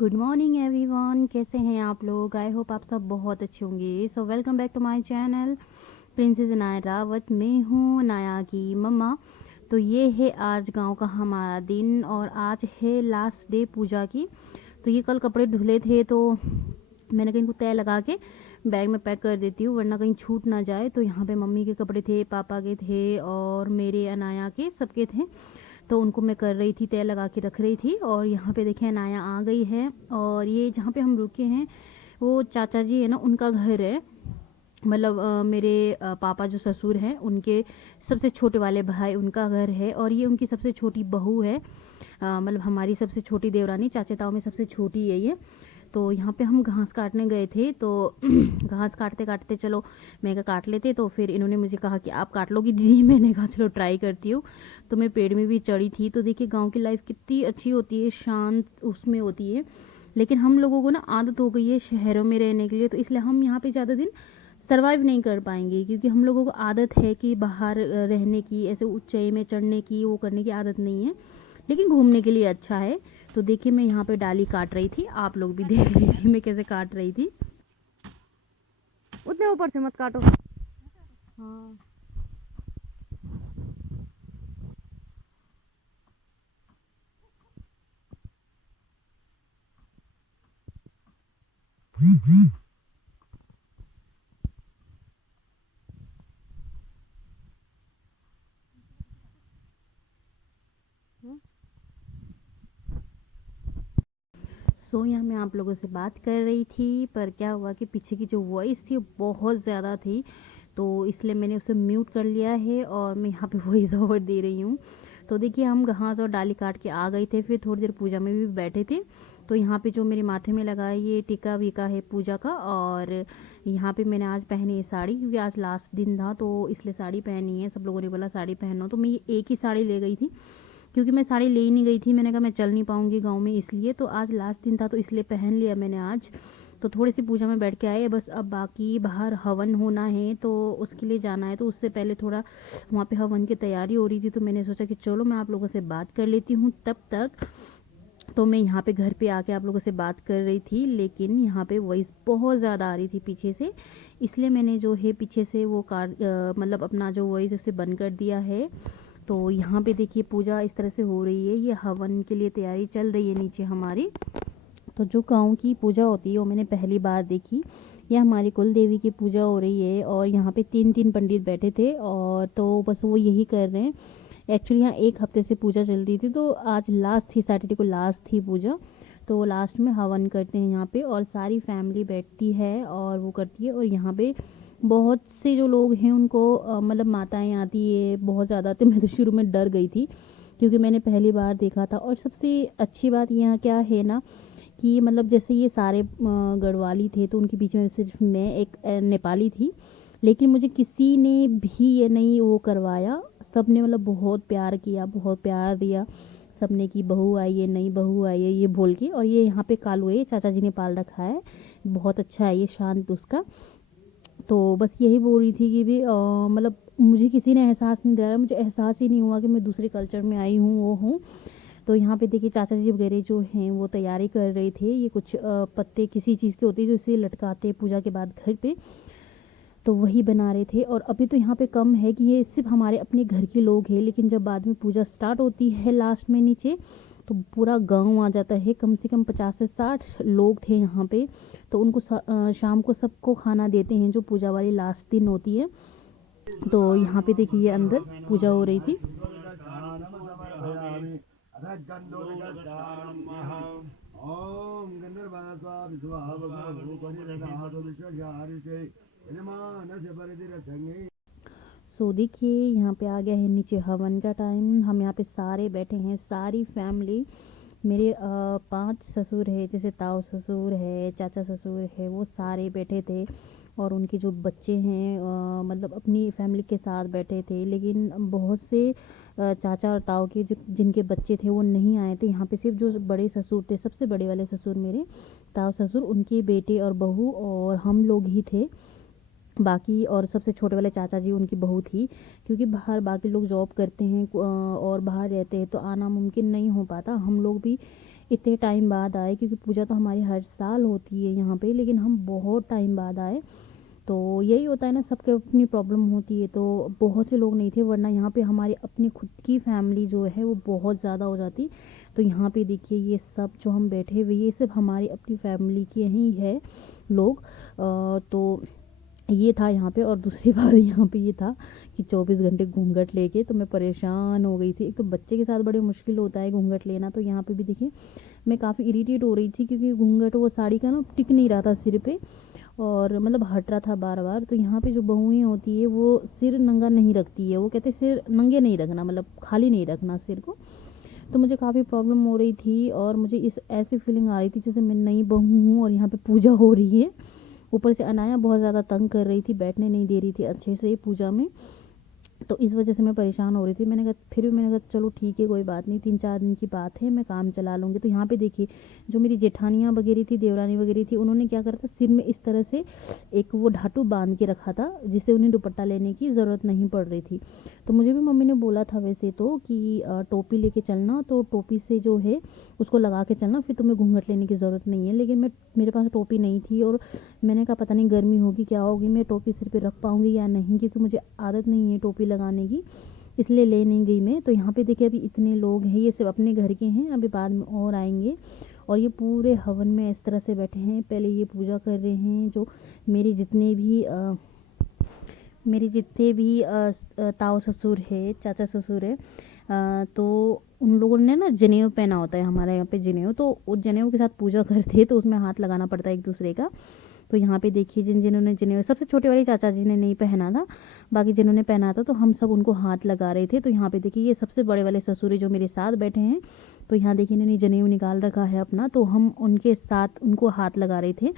Good morning everyone, कैसे हैं आप लोग। आई होप आप सब बहुत अच्छे होंगे। So welcome back to my channel princess Anaya Rawat. मैं हूँ अनाया की मम्मा। तो ये है आज गांव का हमारा दिन और आज है लास्ट डे पूजा की। तो ये कल कपड़े धुले थे तो मैंने कहीं को तय लगा के बैग में पैक कर देती हूँ वरना कहीं छूट ना जाए। तो यहाँ पे मम्मी के कपड़े थे, पापा के थे और मेरे अनाया के सबके थे। तो उनको मैं कर रही थी, तय लगा के रख रही थी। और यहाँ पे देखिए अनाया आ गई है और ये जहाँ पे हम रुके हैं वो चाचा जी है ना, उनका घर है। मतलब मेरे पापा जो ससुर हैं उनके सबसे छोटे वाले भाई उनका घर है और ये उनकी सबसे छोटी बहू है। मतलब हमारी सबसे छोटी देवरानी, चाचा ताऊ में सबसे छोटी है ये। तो यहाँ पे हम घास काटने गए थे तो घास काटते काटते चलो मैं कहा काट लेते। तो फिर इन्होंने मुझे कहा कि आप काट लोगी दीदी। मैंने कहा चलो ट्राई करती हूँ। तो मैं पेड़ में भी चढ़ी थी। तो देखिए गांव की लाइफ कितनी अच्छी होती है, शांत उसमें होती है। लेकिन हम लोगों को ना आदत हो गई है शहरों में रहने के लिए, तो इसलिए हम यहाँ पे ज़्यादा दिन सर्वाइव नहीं कर पाएंगे क्योंकि हम लोगों को आदत है कि बाहर रहने की, ऐसे ऊंचाई में चढ़ने की, वो करने की आदत नहीं है। लेकिन घूमने के लिए अच्छा है। तो देखिए मैं यहाँ पे डाली काट रही थी, आप लोग भी देख लीजिए मैं कैसे काट रही थी। उतने ऊपर से मत काटो। हाँ। सो यहाँ मैं आप लोगों से बात कर रही थी पर क्या हुआ कि पीछे की जो वॉइस थी वो बहुत ज़्यादा थी। तो इसलिए मैंने उसे म्यूट कर लिया है और मैं यहाँ पे वॉइस ओवर दे रही हूँ। तो देखिए हम घास और डाली काट के आ गए थे, फिर थोड़ी देर पूजा में भी बैठे थे। तो यहाँ पे जो मेरे माथे में लगा है ये टीका वीका है पूजा का। और यहाँ पे मैंने आज पहनी है साड़ी क्योंकि आज लास्ट दिन था तो इसलिए साड़ी पहनी है। सब लोगों ने बोला साड़ी पहनो तो मैं एक ही साड़ी ले गई थी क्योंकि मैं साड़ी ले ही नहीं गई थी। मैंने कहा मैं चल नहीं पाऊँगी गाँव में, इसलिए तो आज लास्ट दिन था तो इसलिए पहन लिया मैंने आज। तो थोड़ी सी पूजा में बैठ के आए बस। अब बाकी बाहर हवन होना है तो उसके लिए जाना है। तो उससे पहले थोड़ा वहाँ पे हवन की तैयारी हो रही थी तो मैंने सोचा कि चलो मैं आप लोगों से बात कर लेती हूँ तब तक। तो मैं यहाँ पे घर पे आके आप लोगों से बात कर रही थी लेकिन यहाँ पे वॉइस बहुत ज़्यादा आ रही थी पीछे से, इसलिए मैंने जो है पीछे से वो मतलब अपना जो वॉइस उसे बंद कर दिया है। तो यहाँ पे देखिए पूजा इस तरह से हो रही है, ये हवन के लिए तैयारी चल रही है नीचे हमारी। तो जो गाँव की पूजा होती है वो मैंने पहली बार देखी। ये हमारी कुल देवी की पूजा हो रही है और यहाँ पे 3 पंडित बैठे थे और तो बस वो यही कर रहे हैं। एक्चुअली यहाँ एक हफ्ते से पूजा चल रही थी तो आज लास्ट थी, सैटरडे को लास्ट थी पूजा। तो लास्ट में हवन करते हैं यहाँ पे और सारी फैमिली बैठती है और वो करती है। और यहाँ पे बहुत से जो लोग हैं उनको मतलब माताएं आती है बहुत ज़्यादा। तो मैं तो शुरू में डर गई थी क्योंकि मैंने पहली बार देखा था। और सबसे अच्छी बात यहाँ क्या है ना कि मतलब जैसे ये सारे गढ़वाली थे तो उनके बीच में सिर्फ मैं एक नेपाली थी। लेकिन मुझे किसी ने भी ये नहीं वो करवाया, सब ने मतलब बहुत प्यार किया, बहुत प्यार दिया। सब ने कि बहू आई है, नई बहू आई है ये बोल के। और ये यहाँ पे कालू है, चाचा जी ने पाल रखा है, बहुत अच्छा है ये, शांत उसका। तो बस यही बोल रही थी कि भी मतलब मुझे किसी ने एहसास नहीं दिलाया, मुझे एहसास ही नहीं हुआ कि मैं दूसरे कल्चर में आई हूँ वो हूँ। तो यहाँ पे देखिए चाचा जी वगैरह जो हैं वो तैयारी कर रहे थे। ये कुछ पत्ते किसी चीज़ के होते हैं जो इसे लटकाते हैं पूजा के बाद घर पे, तो वही बना रहे थे। और अभी तो यहाँ पे कम है कि ये सिर्फ हमारे अपने घर के लोग हैं, लेकिन जब बाद में पूजा स्टार्ट होती है लास्ट में नीचे तो पूरा गांव आ जाता है। कम से कम 50 से 60 लोग थे यहाँ पे। तो उनको शाम को सबको खाना देते हैं जो पूजा वाली लास्ट दिन होती है। तो यहाँ पे देखिए अंदर पूजा हो रही थी। सो देखिए यहाँ पे आ गया है नीचे हवन का टाइम। हम यहाँ पे सारे बैठे हैं, सारी फैमिली। मेरे 5 ससुर है, जैसे ताऊ ससुर है, चाचा ससुर है, वो सारे बैठे थे। और उनके जो बच्चे हैं मतलब अपनी फैमिली के साथ बैठे थे। लेकिन बहुत से चाचा और ताऊ के जो जिनके बच्चे थे वो नहीं आए थे यहाँ पे। सिर्फ जो बड़े ससुर थे, सबसे बड़े वाले ससुर मेरे ताऊ ससुर, उनके बेटे और बहू और हम लोग ही थे बाकी। और सबसे छोटे वाले चाचा जी उनकी बहू थी क्योंकि बाहर बाकी लोग जॉब करते हैं और बाहर रहते हैं तो आना मुमकिन नहीं हो पाता। हम लोग भी इतने टाइम बाद आए, क्योंकि पूजा तो हमारी हर साल होती है यहाँ पे, लेकिन हम बहुत टाइम बाद आए। तो यही होता है ना, सबके अपनी प्रॉब्लम होती है, तो बहुत से लोग नहीं थे, वरना यहाँ पे हमारी अपनी खुद की फैमिली जो है वो बहुत ज़्यादा हो जाती। तो यहाँ पे देखिए ये सब जो हम बैठे हुए, ये सिर्फ हमारी अपनी फैमिली के ही है लोग। तो ये था यहाँ पे। और दूसरी बात यहाँ पे ये था कि 24 घंटे घूंघट लेके तो मैं परेशान हो गई थी। एक तो बच्चे के साथ बड़े मुश्किल होता है घूंघट लेना, तो यहाँ पे भी देखिए मैं काफ़ी इरिटेट हो रही थी, क्योंकि घूंघट वो साड़ी का ना टिक नहीं रहा था सिर पे, और मतलब हट रहा था बार बार। तो यहाँ पे जो बहुएं होती है वो सिर नंगा नहीं रखती है, वो कहते सिर नंगे नहीं रखना, मतलब खाली नहीं रखना सिर को। तो मुझे काफ़ी प्रॉब्लम हो रही थी, और मुझे इस ऐसी फीलिंग आ रही थी जैसे मैं नई बहू हूँ और यहाँ पे पूजा हो रही है। ऊपर से अनाया बहुत ज़्यादा तंग कर रही थी, बैठने नहीं दे रही थी अच्छे से पूजा में। तो इस वजह से मैं परेशान हो रही थी। मैंने कहा, फिर भी मैंने कहा चलो ठीक है, कोई बात नहीं, 3-4 दिन की बात है, मैं काम चला लूँगी। तो यहाँ पे देखिए जो मेरी जेठानियाँ वगैरह थी, देवरानी वगैरह थी, उन्होंने क्या करा था, सिर में इस तरह से एक वो ढाटू बांध के रखा था, जिससे उन्हें दुपट्टा लेने की ज़रूरत नहीं पड़ रही थी। तो मुझे भी मम्मी ने बोला था वैसे तो कि टोपी लेके चलना, तो टोपी से जो है उसको लगा के चलना, फिर तुम्हें घूंघट लेने की ज़रूरत नहीं है। लेकिन मेरे पास टोपी नहीं थी, और मैंने कहा पता नहीं गर्मी होगी क्या होगी, मैं टोपी सिर पे रख पाऊँगी या नहीं, क्योंकि मुझे आदत नहीं है टोपी लगाने की, इसलिए ले नहीं गई मैं। तो यहाँ पे देखिए अभी इतने लोग हैं, ये सब अपने घर के हैं, अभी बाद में और आएंगे। और ये पूरे हवन में इस तरह से बैठे हैं, पहले ये पूजा कर रहे हैं, जो मेरे जितने भी ताऊ ससुर है, चाचा ससुर है, तो उन लोगों ने ना जनेऊ पहना होता है, हमारे यहाँ पे जनेऊ, तो उस जनेऊ के साथ पूजा करते हैं, तो उसमें हाथ लगाना पड़ता है एक दूसरे का। तो यहाँ पे देखिए जिन्होंने जनेऊ, सबसे छोटे वाले चाचा जी ने नहीं पहना था, बाकी जिन्होंने पहना था तो हम सब उनको हाथ लगा रहे थे। तो यहाँ पे देखिए ये सबसे बड़े वाले ससुर जो मेरे साथ बैठे हैं, तो यहाँ देखिए इन्होंने जनेऊ निकाल रखा है अपना, तो हम उनके साथ उनको हाथ लगा रहे थे।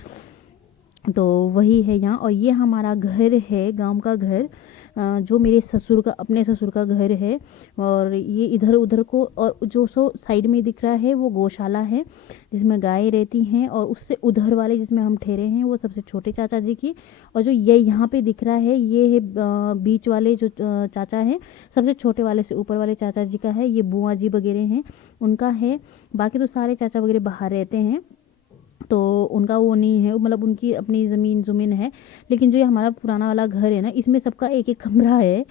तो वही है यहाँ। और ये हमारा घर है, गांव का घर, जो मेरे ससुर का, अपने ससुर का घर है। और ये इधर उधर को, और जो साइड में दिख रहा है वो गौशाला है, जिसमें गाय रहती हैं। और उससे उधर वाले जिसमें हम ठहरे हैं वो सबसे छोटे चाचा जी की। और जो ये यहाँ पे दिख रहा है ये है बीच वाले जो चाचा हैं, सबसे छोटे वाले से ऊपर वाले चाचा जी का है, ये बुआ जी वगैरह हैं उनका है। बाकी तो सारे चाचा वगैरह बाहर रहते हैं, तो उनका वो नहीं है, मतलब उनकी अपनी ज़मीन है। लेकिन जो ये हमारा पुराना वाला घर है ना, इसमें सबका एक एक कमरा है,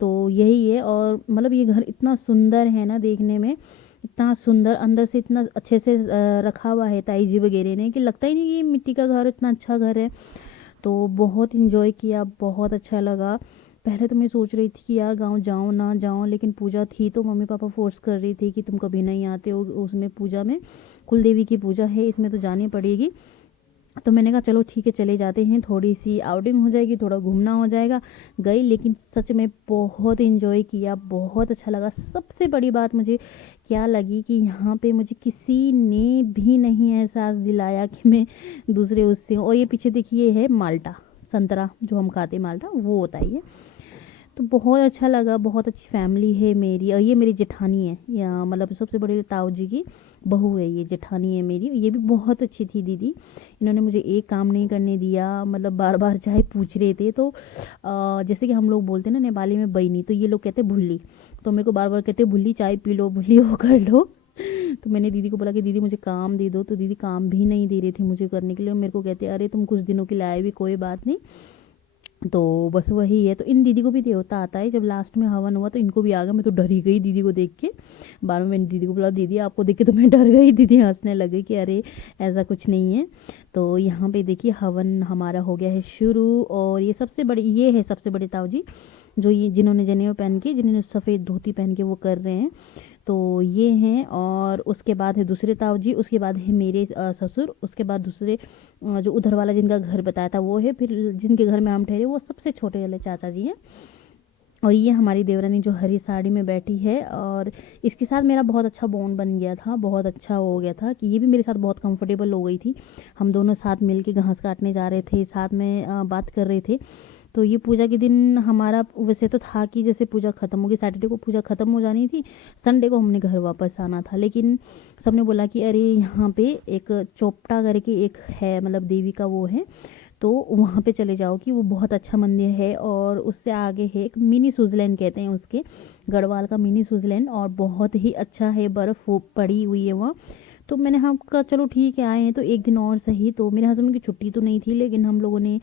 तो यही है। और मतलब ये घर इतना सुंदर है ना देखने में, इतना सुंदर, अंदर से इतना अच्छे से रखा हुआ है ताई जी वगैरह ने, कि लगता ही नहीं कि ये मिट्टी का घर, इतना अच्छा घर है। तो बहुत इन्जॉय किया, बहुत अच्छा लगा। पहले तो मैं सोच रही थी कि यार गांव जाऊं ना जाऊं, लेकिन पूजा थी तो मम्मी पापा फोर्स कर रही थी कि तुम कभी नहीं आते हो उसमें, पूजा में, कुल देवी की पूजा है, इसमें तो जानी पड़ेगी। तो मैंने कहा चलो ठीक है चले जाते हैं, थोड़ी सी आउटिंग हो जाएगी, थोड़ा घूमना हो जाएगा। गई, लेकिन सच में बहुत इन्जॉय किया, बहुत अच्छा लगा। सबसे बड़ी बात मुझे क्या लगी कि यहाँ पे मुझे किसी ने भी नहीं एहसास दिलाया कि मैं दूसरे उससे हूँ। और ये पीछे देखिए है माल्टा, संतरा जो हम खाते माल्टा, वो होता है ये। तो बहुत अच्छा लगा, बहुत अच्छी फैमिली है मेरी। और ये मेरी जेठानी है, या मतलब सबसे बड़े ताऊ जी की बहू है, ये जेठानी है मेरी। ये भी बहुत अच्छी थी दीदी, इन्होंने मुझे एक काम नहीं करने दिया, मतलब बार बार चाहे पूछ रहे थे। तो जैसे कि हम लोग बोलते हैं ना नेपाली में बईनी, तो ये लोग कहते भुल्ली, तो मेरे को बार बार कहते भुल्ली चाय पी लो, भुल्ली वो कर लो। तो मैंने दीदी को बोला कि दीदी मुझे काम दे दो, तो दीदी काम भी नहीं दे रही थी मुझे करने के लिए। मेरे को कहते अरे तुम कुछ दिनों के लिए आए भी, कोई बात नहीं। तो बस वही है। तो इन दीदी को भी देवता आता है, जब लास्ट में हवन हुआ तो इनको भी आ गया। मैं तो डर ही गई दीदी को देख के, बाद में मैंने दीदी को बोला दीदी आपको देख के तो मैं डर गई। दीदी हंसने लगे कि अरे ऐसा कुछ नहीं है। तो यहाँ पे देखिए हवन हमारा हो गया है शुरू। और ये सबसे बड़े, ये है सबसे बड़े ताऊ जी, जो ये जिन्होंने जनेऊ पहन के, जिन्होंने सफ़ेद धोती पहन के वो कर रहे हैं, तो ये हैं। और उसके बाद है दूसरे ताऊ जी, उसके बाद है मेरे ससुर, उसके बाद दूसरे जो उधर वाला जिनका घर बताया था वो है, फिर जिनके घर में हम ठहरे वो सबसे छोटे वाले चाचा जी हैं। और ये हमारी देवरानी जो हरी साड़ी में बैठी है, और इसके साथ मेरा बहुत अच्छा बॉन्ड बन गया था, बहुत अच्छा हो गया था कि ये भी मेरे साथ बहुत कंफर्टेबल हो गई थी। हम दोनों साथ मिल के घास काटने जा रहे थे, साथ में बात कर रहे थे। तो ये पूजा के दिन हमारा वैसे तो था कि जैसे पूजा ख़त्म होगी, सैटरडे को पूजा ख़त्म हो जानी थी, संडे को हमने घर वापस आना था। लेकिन सबने बोला कि अरे यहाँ पे एक चोपटा करके एक है, मतलब देवी का वो है, तो वहाँ पे चले जाओ कि वो बहुत अच्छा मंदिर है। और उससे आगे है एक मिनी स्विट्ज़रलैंड कहते हैं उसके, गढ़वाल का मिनी स्विट्ज़रलैंड, और बहुत ही अच्छा है, बर्फ़ पड़ी हुई है वहाँ। तो मैंने हाँ कहा चलो ठीक है आए हैं तो एक दिन और सही। तो मेरे हस्बैंड की छुट्टी तो नहीं थी, लेकिन हम लोगों ने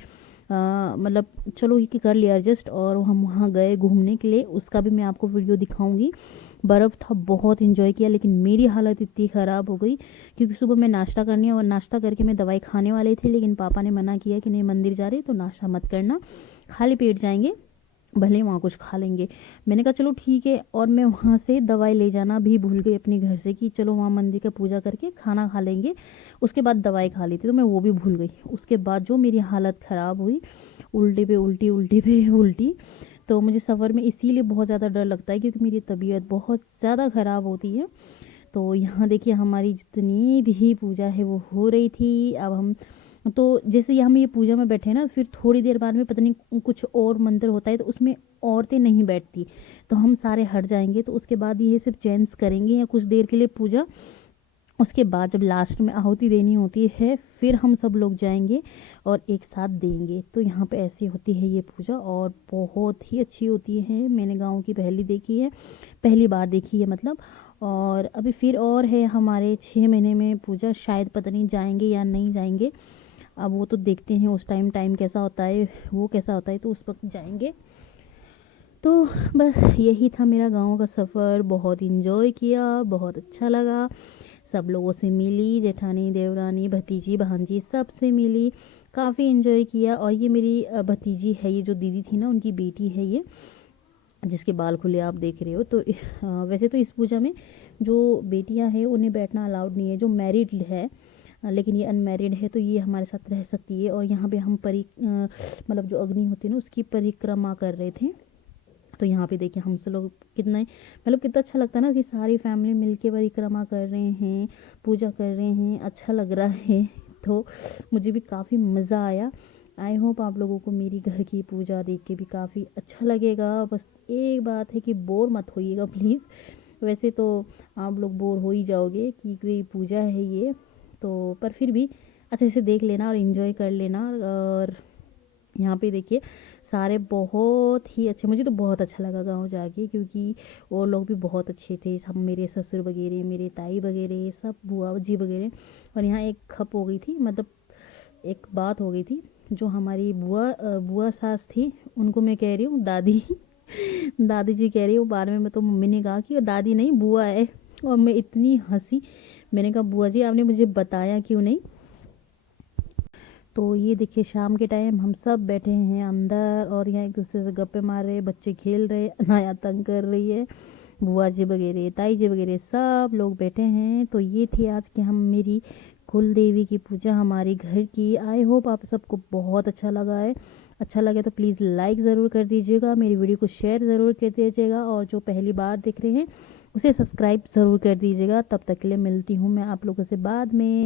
मतलब चलो ये कि कर लिया एडजस्ट, और हम वहाँ गए घूमने के लिए। उसका भी मैं आपको वीडियो दिखाऊंगी। बर्फ़ था, बहुत इन्जॉय किया, लेकिन मेरी हालत इतनी ख़राब हो गई क्योंकि सुबह मैं नाश्ता करने और नाश्ता करके मैं दवाई खाने वाले थे, लेकिन पापा ने मना किया कि नहीं मंदिर जा रहे तो नाश्ता मत करना, खाली पेट जाएंगे, भले ही वहाँ कुछ खा लेंगे। मैंने कहा चलो ठीक है, और मैं वहाँ से दवाई ले जाना भी भूल गई अपने घर से कि चलो वहाँ मंदिर का पूजा करके खाना खा लेंगे, उसके बाद दवाई खा ली थी, तो मैं वो भी भूल गई। उसके बाद जो मेरी हालत ख़राब हुई, उल्टी पे उल्टी, उल्टी पे उल्टी। तो मुझे सफ़र में इसीलिए बहुत ज़्यादा डर लगता है क्योंकि मेरी तबीयत बहुत ज़्यादा ख़राब होती है। तो यहाँ देखिए हमारी जितनी भी पूजा है वो हो रही थी। अब हम तो जैसे ये हम ये पूजा में बैठे ना, फिर थोड़ी देर बाद में पता नहीं कुछ और मंदिर होता है तो उसमें औरतें नहीं बैठती, तो हम सारे हट जाएंगे। तो उसके बाद ये सिर्फ जेंट्स करेंगे या कुछ देर के लिए पूजा। उसके बाद जब लास्ट में आहुति देनी होती है फिर हम सब लोग जाएंगे और एक साथ देंगे। तो यहाँ पे ऐसी होती है ये पूजा, और बहुत ही अच्छी होती है। मैंने गाँव की पहली देखी है, पहली बार देखी है मतलब। और अभी फिर और है हमारे 6 महीने में पूजा, शायद पता नहीं जाएंगे या नहीं जाएंगे। अब वो तो देखते हैं उस टाइम कैसा होता है, वो कैसा होता है, तो उस वक्त जाएंगे। तो बस यही था मेरा गाँव का सफ़र। बहुत इन्जॉय किया, बहुत अच्छा लगा, सब लोगों से मिली, जेठानी देवरानी भतीजी भांजी सब से मिली, काफ़ी इन्जॉय किया। और ये मेरी भतीजी है, ये जो दीदी थी ना उनकी बेटी है ये, जिसके बाल खुले आप देख रहे हो। तो वैसे तो इस पूजा में जो बेटियां हैं उन्हें बैठना अलाउड नहीं है, जो मैरिड है, लेकिन ये अनमैरिड है तो ये हमारे साथ रह सकती है। और यहाँ पे हम मतलब जो अग्नि होती है ना उसकी परिक्रमा कर रहे थे। तो यहाँ पे देखिए हम सब लोग कितना मतलब कितना अच्छा लगता है ना कि सारी फैमिली मिलके परिक्रमा कर रहे हैं, पूजा कर रहे हैं, अच्छा लग रहा है। तो मुझे भी काफ़ी मज़ा आया। आई होप आप लोगों को मेरी घर की पूजा देख के भी काफ़ी अच्छा लगेगा। बस एक बात है कि बोर मत होइएगा प्लीज़, वैसे तो आप लोग बोर हो ही जाओगे कि कोई पूजा है ये, तो पर फिर भी अच्छे से देख लेना और इन्जॉय कर लेना। और यहाँ पे देखिए सारे बहुत ही अच्छे, मुझे तो बहुत अच्छा लगा गाँव जाके, क्योंकि वो लोग भी बहुत अच्छे थे, सब मेरे ससुर वगैरह, मेरे ताई वगैरह, सब बुआ जी वगैरह। और यहाँ एक खप हो गई थी, मतलब एक बात हो गई थी, जो हमारी बुआ सास थी उनको मैं कह रही हूँ दादी दादी जी कह रही हूँ, बाद में तो मम्मी ने कहा कि दादी नहीं बुआ है, और मैं इतनी हंसी। मैंने कहा बुआ जी आपने मुझे बताया क्यों नहीं। तो ये देखिए शाम के टाइम हम सब बैठे हैं अंदर और यहाँ एक दूसरे से गप्पे मार रहे हैं, बच्चे खेल रहे हैं, अनाया तंग कर रही है, बुआ जी वगैरह ताई जी वगैरह सब लोग बैठे हैं। तो ये थी आज की हम मेरी कुल देवी की पूजा हमारी घर की। आई होप आप सबको बहुत अच्छा लगा है। अच्छा लगे तो प्लीज़ लाइक ज़रूर कर दीजिएगा, मेरी वीडियो को शेयर ज़रूर कर दीजिएगा, और जो पहली बार देख रहे हैं उसे सब्सक्राइब ज़रूर कर दीजिएगा। तब तक के लिए मिलती हूँ मैं आप लोगों से बाद में।